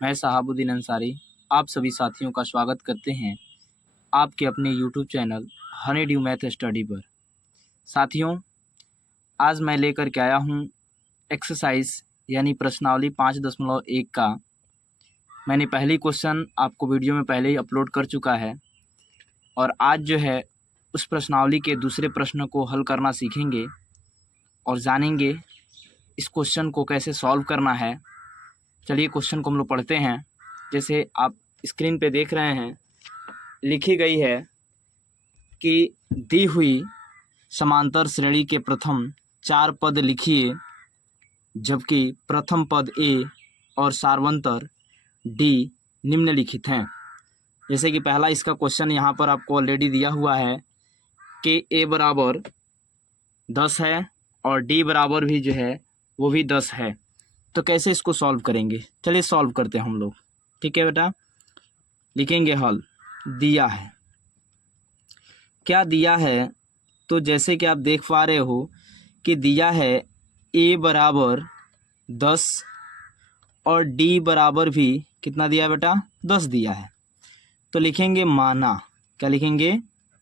मैं शहाबुद्दीन अंसारी आप सभी साथियों का स्वागत करते हैं आपके अपने YouTube channel Honey due math study पर। साथियों, आज मैं लेकर के आया हूँ एक्सरसाइज यानी प्रश्नावली 5.1 का। मैंने पहली क्वेश्चन आपको वीडियो में पहले ही अपलोड कर चुका है और आज जो है उस प्रश्नावली के दूसरे प्रश्न को हल करना सीखेंगे और जानेंगे इस क्वेश्चन को कैसे सॉल्व करना है। चलिए क्वेश्चन को हम लोग पढ़ते हैं। जैसे आप स्क्रीन पे देख रहे हैं, लिखी गई है कि दी हुई समांतर श्रेणी के प्रथम 4 पद लिखिए, जबकि प्रथम पद ए और सार्वंतर डी निम्नलिखित हैं। जैसे कि पहला इसका क्वेश्चन यहाँ पर आपको ऑलरेडी दिया हुआ है कि ए बराबर 10 है और डी बराबर भी जो है वो भी 10 है। तो कैसे इसको सॉल्व करेंगे, चलिए सॉल्व करते हैं हम लोग। ठीक है बेटा, लिखेंगे हल। दिया है, क्या दिया है? तो जैसे कि आप देख पा रहे हो कि दिया है ए बराबर 10 और डी बराबर भी कितना दिया है बेटा? 10 दिया है। तो लिखेंगे माना, क्या लिखेंगे?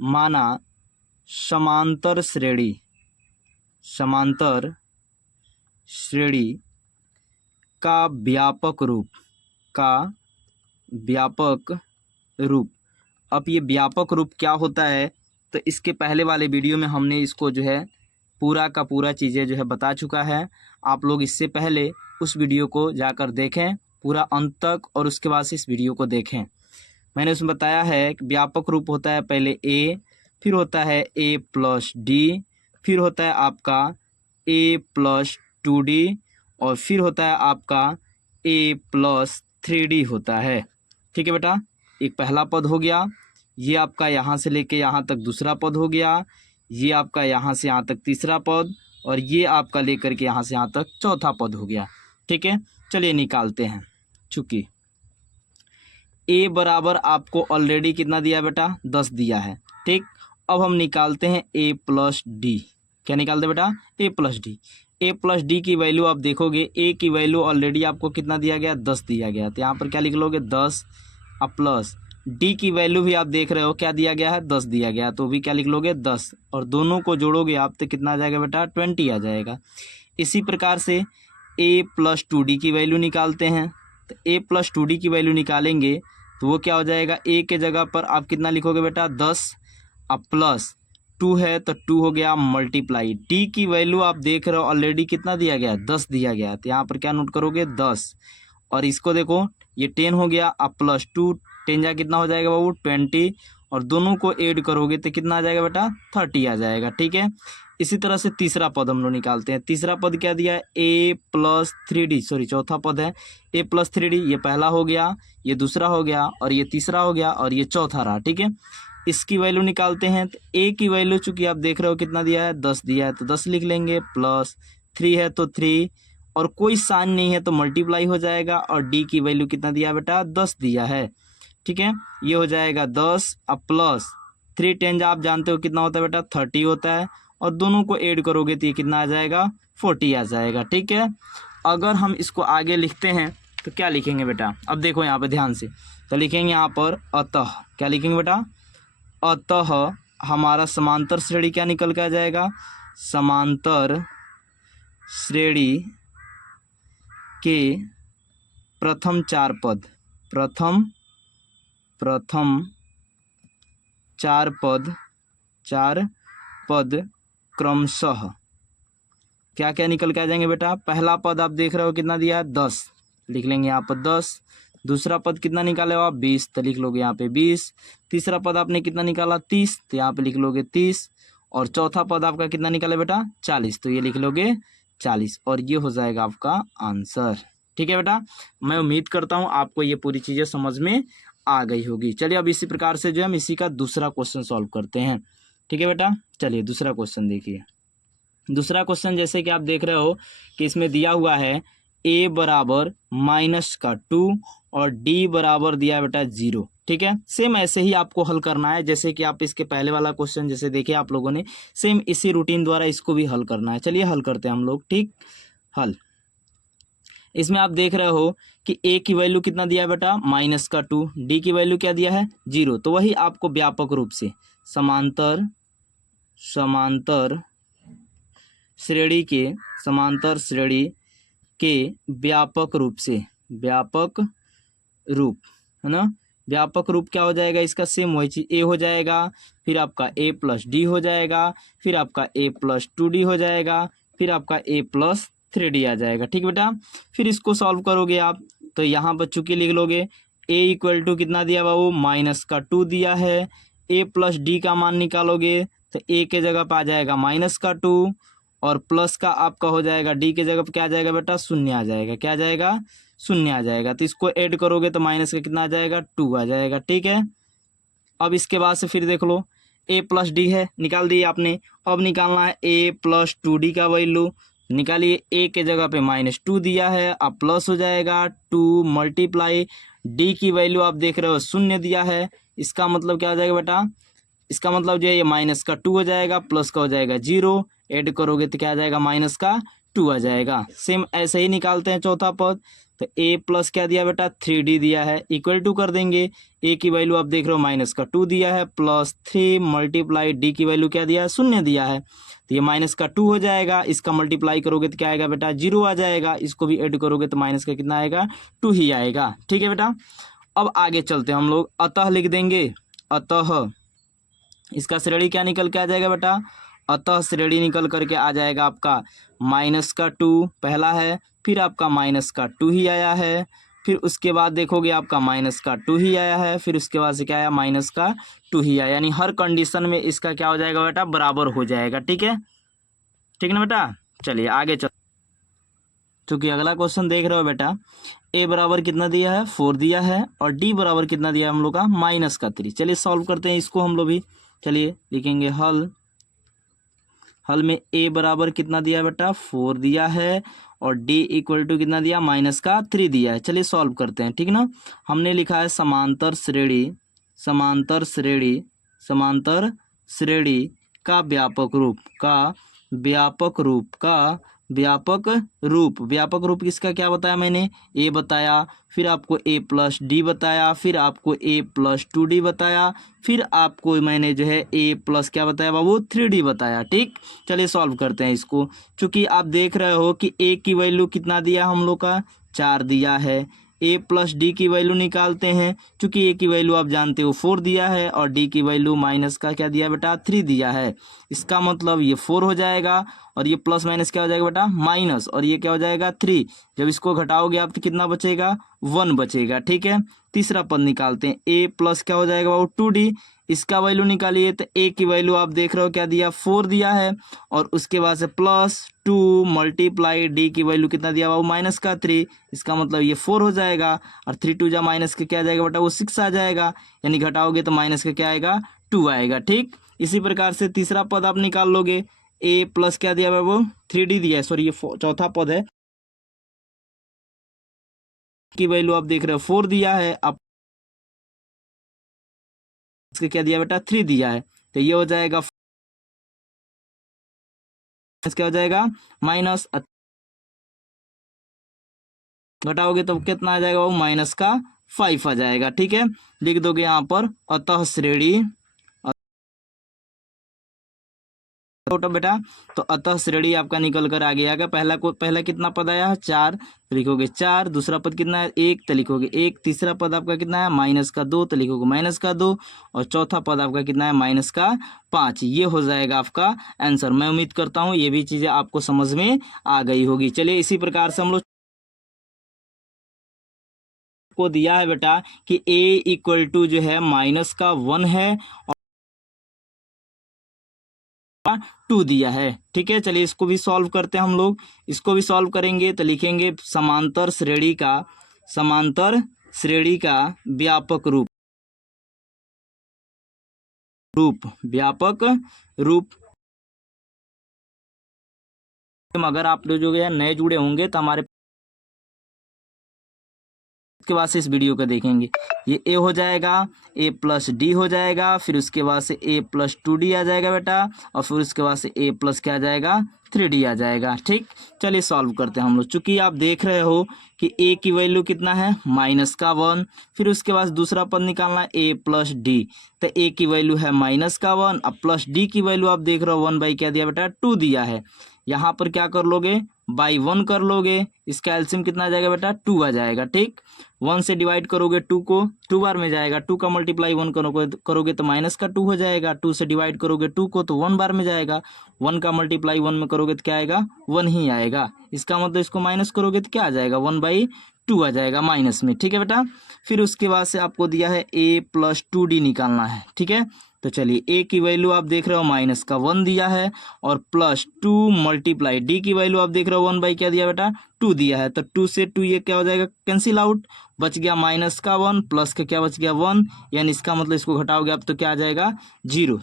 माना समांतर श्रेणी का व्यापक रूप। अब ये व्यापक रूप क्या होता है, तो इसके पहले वाले वीडियो में हमने इसको जो है पूरा का पूरा चीज़ें जो है बता चुका है। आप लोग इससे पहले उस वीडियो को जाकर देखें पूरा अंत तक और उसके बाद से इस वीडियो को देखें। मैंने उसमें बताया है कि व्यापक रूप होता है पहले ए, फिर होता है ए प्लस डी, फिर होता है आपका ए प्लस 2d और फिर होता है आपका ए प्लस 3d होता है। ठीक है बेटा, एक पहला पद हो गया, ये आपका यहाँ से लेके यहाँ तक दूसरा पद हो गया, ये आपका यहाँ से यहाँ तक तीसरा पद और ये आपका लेकर के यहाँ से यहाँ तक चौथा पद हो गया। ठीक है, चलिए निकालते हैं। चूँकि ए बराबर आपको ऑलरेडी कितना दिया बेटा? 10 दिया है। ठीक, अब हम निकालते हैं ए प्लस डी। क्या निकालते बेटा? ए प्लस डी। ए प्लस डी की वैल्यू आप देखोगे, ए की वैल्यू ऑलरेडी आपको कितना दिया गया? 10 दिया गया। तो यहाँ पर क्या लिख लोगे? 10 और प्लस डी की वैल्यू भी आप देख रहे हो क्या दिया गया है? 10 दिया गया। तो भी क्या लिख लोगे? 10 और दोनों को जोड़ोगे आप तो कितना आ जाएगा बेटा? 20 आ जाएगा। इसी प्रकार से ए प्लस 2d की वैल्यू निकालते हैं। तो ए प्लस 2d की वैल्यू निकालेंगे तो वो क्या हो जाएगा? ए के जगह पर आप कितना लिखोगे बेटा? 10 अब प्लस 2 है तो 2 हो गया मल्टीप्लाई। डी की वैल्यू आप देख रहे हो ऑलरेडी कितना दिया गया? 10 दिया गया। तो यहाँ पर क्या नोट करोगे? 10 और इसको देखो ये 10 हो गया। अब प्लस 2 10 जा कितना हो जाएगा बाबू? 20 और दोनों को ऐड करोगे तो कितना आ जाएगा बेटा? 30 आ जाएगा। ठीक है, इसी तरह से तीसरा पद हम लोग निकालते हैं। तीसरा पद क्या दिया है? ए प्लस 3d, सॉरी चौथा पद है ए प्लस 3d। ये पहला हो गया, ये दूसरा हो गया और ये तीसरा हो गया और ये चौथा रहा। ठीक है, इसकी वैल्यू निकालते हैं। तो ए की वैल्यू चूंकि आप देख रहे हो कितना दिया है? 10 दिया है तो 10 लिख लेंगे, प्लस 3 है तो 3 और कोई साइन नहीं है तो मल्टीप्लाई हो जाएगा। और डी की वैल्यू कितना दिया बेटा? 10 दिया है। ठीक है, ये हो जाएगा 10 अब प्लस 3 10 आप जानते हो कितना होता है बेटा? 30 होता है और दोनों को ऐड करोगे तो ये कितना आ जाएगा? 40 आ जाएगा। ठीक है, अगर हम इसको आगे लिखते हैं तो क्या लिखेंगे बेटा? अब देखो यहाँ पे ध्यान से, तो लिखेंगे यहाँ पर अतः। क्या लिखेंगे बेटा? अतः हमारा समांतर श्रेणी क्या निकल के आ जाएगा? समांतर श्रेणी के प्रथम 4 पद, प्रथम 4 पद क्रमशः क्या क्या निकल के आ जाएंगे बेटा? पहला पद आप देख रहे हो कितना दिया है? 10 लिख लेंगे यहाँ पर 10। दूसरा पद कितना निकाले हो आप? 20 तो लिख लोगे यहाँ पे 20। तीसरा पद आपने कितना निकाला? 30 तो यहाँ पे लिख लोगे 30 और चौथा पद आपका कितना निकाले बेटा? 40 तो ये लिख लोगे 40 और ये हो जाएगा आपका आंसर। ठीक है बेटा, मैं उम्मीद करता हूँ आपको ये पूरी चीज़ें समझ में आ गई होगी। चलिए अब इसी प्रकार से जो हम इसी का दूसरा क्वेश्चन सॉल्व करते हैं। ठीक है बेटा, चलिए दूसरा क्वेश्चन देखिए। दूसरा क्वेश्चन जैसे कि आप देख रहे हो कि इसमें दिया हुआ है ए बराबर -2 और डी बराबर दिया है बेटा 0। ठीक है, सेम ऐसे ही आपको हल करना है जैसे कि आप इसके पहले वाला क्वेश्चन जैसे देखे आप लोगों ने, सेम इसी रूटीन द्वारा इसको भी हल करना है। चलिए हल करते हैं हम लोग। ठीक, हल इसमें आप देख रहे हो कि ए की वैल्यू कितना दिया है बेटा, -2, डी की वैल्यू क्या दिया है, 0। तो वही आपको व्यापक रूप से समांतर श्रेणी के समांतर श्रेणी के व्यापक रूप से, व्यापक रूप है ना, व्यापक रूप क्या हो जाएगा इसका, सेम वही चीज ए हो जाएगा, फिर आपका ए प्लस डी हो जाएगा, फिर आपका ए प्लस 2d हो जाएगा, फिर आपका ए प्लस 3d आ जाएगा। ठीक बेटा, फिर इसको सॉल्व करोगे आप तो यहाँ पर चूंकि लिख लोगे ए इक्वल टू कितना दिया बाबू, -2 दिया है, ए प्लस डी का मान निकालोगे तो ए के जगह पर आ जाएगा -2 और प्लस का आपका हो जाएगा डी के जगह पर क्या आ जाएगा बेटा, 0 आ जाएगा। क्या आ जाएगा, 0 आ जाएगा। तो इसको ऐड करोगे तो माइनस का कितना आ जाएगा, 2 आ जाएगा। ठीक है, अब इसके बाद से फिर देख लो ए प्लस डी है, निकाल दिए आपने। अब निकालना है ए प्लस 2d का वैल्यू, निकालिए। ए के जगह पे -2 दिया है, अब प्लस हो जाएगा 2 मल्टीप्लाई डी की वैल्यू आप देख रहे हो 0 दिया है। इसका मतलब क्या हो जाएगा बेटा, इसका मतलब जो है ये -2 हो जाएगा, प्लस का हो जाएगा 0, ऐड करोगे तो क्या आ जाएगा, -2 आ जाएगा। सेम ऐसे ही निकालते हैं चौथा पद। तो ए प्लस क्या दिया बेटा, 3d दिया है, इक्वल टू कर देंगे। ए की वैल्यू आप देख रहे हो -2 दिया है, प्लस 3 मल्टीप्लाई डी की वैल्यू क्या दिया है, 0 दिया है। तो ये -2 हो जाएगा, इसका मल्टीप्लाई करोगे तो क्या आएगा बेटा, 0 आ जाएगा। इसको भी ऐड करोगे तो माइनस का कितना आएगा, 2 ही आएगा। ठीक है बेटा, अब आगे चलते हैं हम लोग। अतः लिख देंगे, अतः इसका श्रेणी क्या निकल के आ जाएगा बेटा, अतः श्रेणी निकल करके आ जाएगा आपका -2 पहला है, फिर आपका -2 ही आया है, फिर उसके बाद देखोगे आपका -2 ही आया है, फिर उसके बाद से क्या आया, -2 ही आया। यानी हर कंडीशन में इसका क्या हो जाएगा बेटा, बराबर हो जाएगा। ठीक है, ठीक ना बेटा, चलिए आगे चल। चूंकि अगला क्वेश्चन देख रहे हो बेटा, ए बराबर कितना दिया है, 4 दिया है, और डी बराबर कितना दिया है हम लोग का, -3। चलिए सॉल्व करते हैं इसको हम लोग भी। चलिए लिखेंगे हल में ए बराबर कितना दिया है बेटा, 4 दिया है, और डी इक्वल टू कितना दिया, -3 दिया है। चलिए सॉल्व करते हैं, ठीक ना। हमने लिखा है समांतर श्रेणी का व्यापक रूप किसका क्या बताया मैंने, ए बताया, फिर आपको ए प्लस डी बताया, फिर आपको ए प्लस 2d बताया, फिर आपको मैंने जो है ए प्लस क्या बताया बाबू, 3d बताया। ठीक, चलिए सॉल्व करते हैं इसको। चूंकि आप देख रहे हो कि ए की वैल्यू कितना दिया हम लोग का, 4 दिया है। ए प्लस डी की वैल्यू निकालते हैं, चूंकि ए की वैल्यू आप जानते हो 4 दिया है, और डी की वैल्यू माइनस का क्या दिया बेटा, 3 दिया है। इसका मतलब ये 4 हो जाएगा, और ये प्लस माइनस क्या हो जाएगा बेटा, माइनस, और ये क्या हो जाएगा 3। जब इसको घटाओगे आप तो कितना बचेगा, 1 बचेगा। ठीक है, तीसरा पद निकालते हैं। ए प्लस क्या हो जाएगा बाबू, 2d, इसका वैल्यू निकालिए। तो ए की वैल्यू आप देख रहे हो क्या दिया, 4 दिया है, और उसके बाद से प्लस 2 मल्टीप्लाई डी की वैल्यू कितना दिया बाबू, -3। इसका मतलब ये 4 हो जाएगा, और 3 2 जा माइनस के क्या आ जाएगा बेटा, वो 6 आ जाएगा। यानी घटाओगे तो माइनस का क्या आएगा, 2 आएगा। ठीक, इसी प्रकार से तीसरा पद आप निकाल लोगे। ए प्लस क्या दिया बाबू, 3d दिया है, सॉरी ये चौथा पद है, की वैल्यू आप देख रहे हो 4 दिया है, आप इसका क्या दिया बेटा, 3 दिया है। तो ये हो जाएगा, क्या हो जाएगा, माइनस, घटाओगे तो कितना आ जाएगा वो, -5 आ जाएगा। ठीक है, लिख दोगे यहाँ पर अतः श्रेणी, छोटा बेटा, तो अतः श्रेणी आपका निकल कर आ गया। पहला कितना पद आया है, 4, तो लिखोगे 4। दूसरा पद कितना है, 1, तो लिखोगे 1। तीसरा पद आपका कितना है, -2, तो लिखोगे -2। और चौथा पद आपका कितना है, -5। ये हो जाएगा आपका आंसर। मैं उम्मीद करता हूँ ये भी चीजें आपको समझ में आ गई होगी। चलिए इसी प्रकार से हम लोग को दिया है बेटा कि a इक्वल टू जो है -1 है, 2 दिया है। ठीक है, चलिए इसको भी सॉल्व करते हैं हम लोग। इसको भी सॉल्व करेंगे तो लिखेंगे समांतर श्रेणी का व्यापक रूप। अगर आप लोग जो है नए जुड़े होंगे तो हमारे उसके बाद से इस वीडियो को देखेंगे। ये ए हो जाएगा, ए प्लस डी हो जाएगा, फिर उसके बाद से ए प्लस 2d आ जाएगा बेटा, और फिर उसके बाद से ए प्लस क्या आ जाएगा 3d आ जाएगा। ठीक, चलिए सॉल्व करते हैं हम लोग। चूंकि आप देख रहे हो कि ए की वैल्यू कितना है -1, फिर उसके बाद दूसरा पद निकालना है ए प्लस डी, तो ए की वैल्यू है -1, अब प्लस डी की वैल्यू आप देख रहे हो 1 बाई क्या दिया बेटा 2 दिया है। यहाँ पर क्या कर लोगे बाई 1 कर लोगे, इसका एलसीएम कितना आ जाएगा बेटा 2 आ जाएगा। ठीक, 1 से डिवाइड करोगे 2 को 2 बार में जाएगा, 2 का मल्टीप्लाई 1 करोगे तो -2 हो जाएगा, 2 से डिवाइड करोगे 2 को तो 1 बार में जाएगा, 1 का मल्टीप्लाई 1 में करोगे तो क्या आएगा 1 ही आएगा। इसका मतलब इसको माइनस करोगे तो क्या आ जाएगा 1/2 आ जाएगा माइनस में। ठीक है बेटा, फिर उसके बाद से आपको दिया है a प्लस 2d निकालना है। ठीक है, तो चलिए a की वैल्यू आप देख रहे हो -1 दिया है, और प्लस 2 मल्टीप्लाई d की वैल्यू आप देख रहे हो 1 बाई क्या दिया बेटा 2 दिया है, तो 2 से 2 ये क्या हो जाएगा कैंसिल आउट, बच गया -1 प्लस का क्या बच गया 1, यानी इसका मतलब इसको घटाओगे आप तो क्या आ जाएगा 0।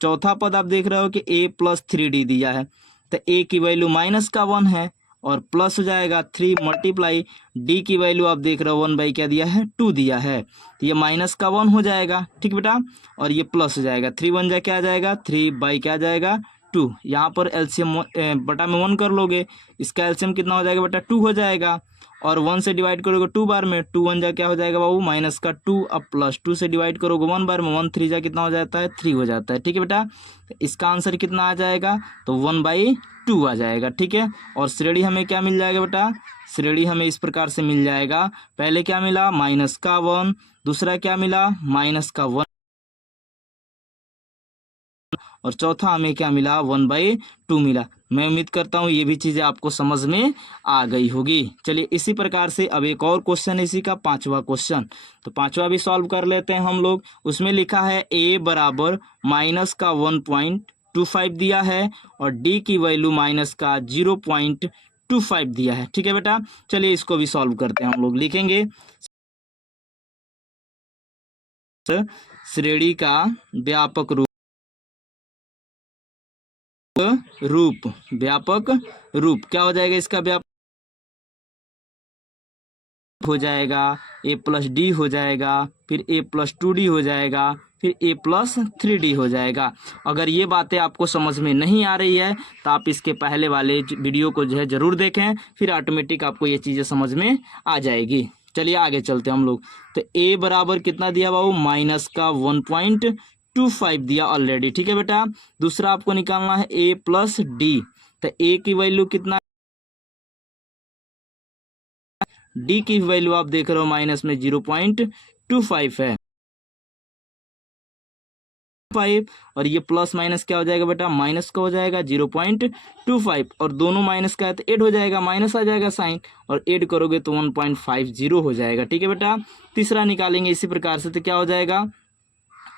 चौथा पद आप देख रहे हो कि a प्लस 3d दिया है, तो a की वैल्यू -1 है, और प्लस हो जाएगा 3 मल्टीप्लाई डी की वैल्यू आप देख रहे हो 1 बाई क्या दिया है 2 दिया है, तो ये -1 हो जाएगा। ठीक बेटा, और ये प्लस हो जाएगा, 3 1 जा क्या आ जाएगा 3 बाई क्या आ जाएगा 2। यहाँ पर एलसीएम बटा में 1 कर लोगे, इसका एलसीएम कितना हो जाएगा बेटा 2 हो जाएगा, और 1 से डिवाइड करोगे 2 बार में, 2 1 जा क्या हो जाएगा बाबू -2, अब प्लस 2 से डिवाइड करोगे 1 बार में, 1 3 जा कितना हो जाता है 3 हो जाता है। ठीक है बेटा, इसका आंसर कितना आ जाएगा तो 1/2 आ जाएगा। ठीक है, और श्रेणी हमें क्या मिल जाएगा बेटा, श्रेणी हमें इस प्रकार से मिल जाएगा, पहले क्या मिला -1, दूसरा क्या मिला -1, और चौथा हमें क्या मिला 1/2 मिला। मैं उम्मीद करता हूँ ये भी चीज़ें आपको समझ में आ गई होगी। चलिए इसी प्रकार से अब एक और क्वेश्चन है इसी का 5वां क्वेश्चन, तो 5वां भी सॉल्व कर लेते हैं हम लोग। उसमें लिखा है a बराबर -1.25 दिया है, और d की वैल्यू -0.25 दिया है। ठीक है बेटा, चलिए इसको भी सॉल्व करते हैं हम लोग। लिखेंगे श्रेणी का व्यापक व्यापक रूप क्या हो जाएगा, इसका व्यापक हो जाएगा a प्लस डी हो जाएगा, फिर a प्लस 2d हो जाएगा, फिर a प्लस 3d हो जाएगा। अगर ये बातें आपको समझ में नहीं आ रही है तो आप इसके पहले वाले वीडियो को जो है ज़रूर देखें, फिर ऑटोमेटिक आपको ये चीज़ें समझ में आ जाएगी। चलिए आगे चलते हैं हम लोग। तो a बराबर कितना दिया बाबू -1.25 दिया ऑलरेडी। ठीक है बेटा, दूसरा आपको निकालना है a प्लस डी, तो a की वैल्यू कितना, डी की वैल्यू आप देख रहे हो माइनस में 0.25 है 5, और ये प्लस माइनस क्या हो जाएगा बेटा माइनस का हो जाएगा 0.25, और दोनों माइनस का है तो 8 हो जाएगा, माइनस आ जाएगा साइन, और 8 करोगे तो 1.50 हो जाएगा। ठीक है बेटा, तीसरा निकालेंगे इसी प्रकार से, तो क्या हो जाएगा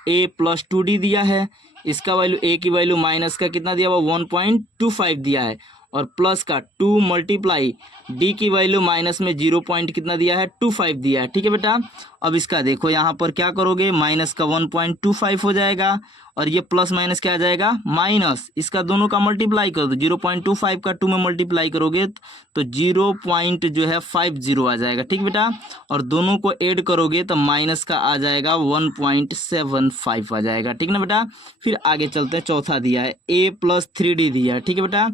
a प्लस 2d दिया है, इसका वैल्यू a की वैल्यू माइनस का कितना दिया हुआ 1.25 दिया है, और प्लस का 2 मल्टीप्लाई डी की वैल्यू माइनस में 0 पॉइंट कितना दिया है 25 दिया है। ठीक है बेटा, अब इसका देखो यहाँ पर क्या करोगे माइनस का 1.25 हो जाएगा, और ये प्लस माइनस क्या आ जाएगा माइनस, इसका दोनों का मल्टीप्लाई कर दो, 0.25 का 2 में मल्टीप्लाई करोगे तो 0.50 आ जाएगा। ठीक बेटा, और दोनों को ऐड करोगे तो माइनस का आ जाएगा 1.75 आ जाएगा। ठीक ना बेटा, फिर आगे चलते हैं। चौथा दिया है a प्लस 3d दिया है। ठीक है बेटा,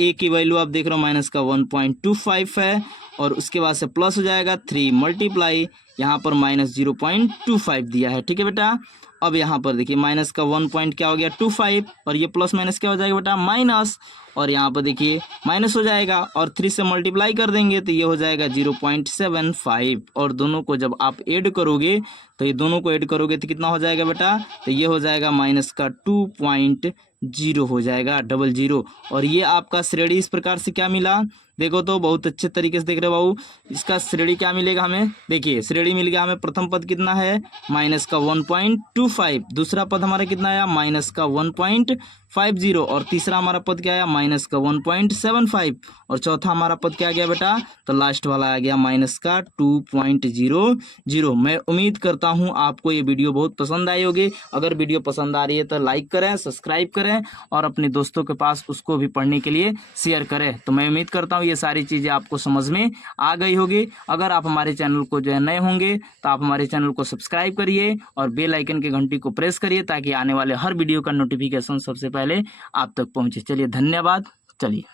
a की वैल्यू आप देख रहे हो माइनस का 1.25 है, और उसके बाद से प्लस हो जाएगा 3 मल्टीप्लाई यहाँ पर -0.25 दिया है। ठीक है बेटा, अब यहाँ पर देखिए माइनस का 1 पॉइंट क्या हो गया 25, और ये प्लस माइनस क्या हो जाएगा बेटा माइनस, और यहाँ पर देखिए माइनस हो जाएगा, और 3 से मल्टीप्लाई कर देंगे तो ये हो जाएगा 0.75, और दोनों को जब आप ऐड करोगे तो ये दोनों को ऐड करोगे तो कितना हो जाएगा बेटा, तो ये हो जाएगा माइनस का 2.0 हो जाएगा 00, और ये आपका श्रेणी इस प्रकार से क्या मिला देखो तो बहुत अच्छे तरीके से देख रहे हो बाबू, इसका श्रेणी क्या मिलेगा हमें, देखिए श्रेणी मिल गया हमें। प्रथम पद कितना है माइनस का 1.25, दूसरा पद हमारा कितना आया माइनस का 1.50, और तीसरा हमारा पद क्या आया माइनस का 1.75, और चौथा हमारा पद क्या आ गया बेटा, तो लास्ट वाला आ गया माइनस का 2.00। मैं उम्मीद करता हूँ आपको ये वीडियो बहुत पसंद आई होगी। अगर वीडियो पसंद आ रही है तो लाइक करें, सब्सक्राइब करें, और अपने दोस्तों के पास उसको भी पढ़ने के लिए शेयर करें। तो मैं उम्मीद करता हूँ ये सारी चीज़ें आपको समझ में आ गई होगी। अगर आप हमारे चैनल को जो है नए होंगे तो आप हमारे चैनल को सब्सक्राइब करिए और बेल आइकन की घंटी को प्रेस करिए ताकि आने वाले हर वीडियो का नोटिफिकेशन सबसे पहले आप तक पहुँचे। चलिए धन्यवाद। चलिए।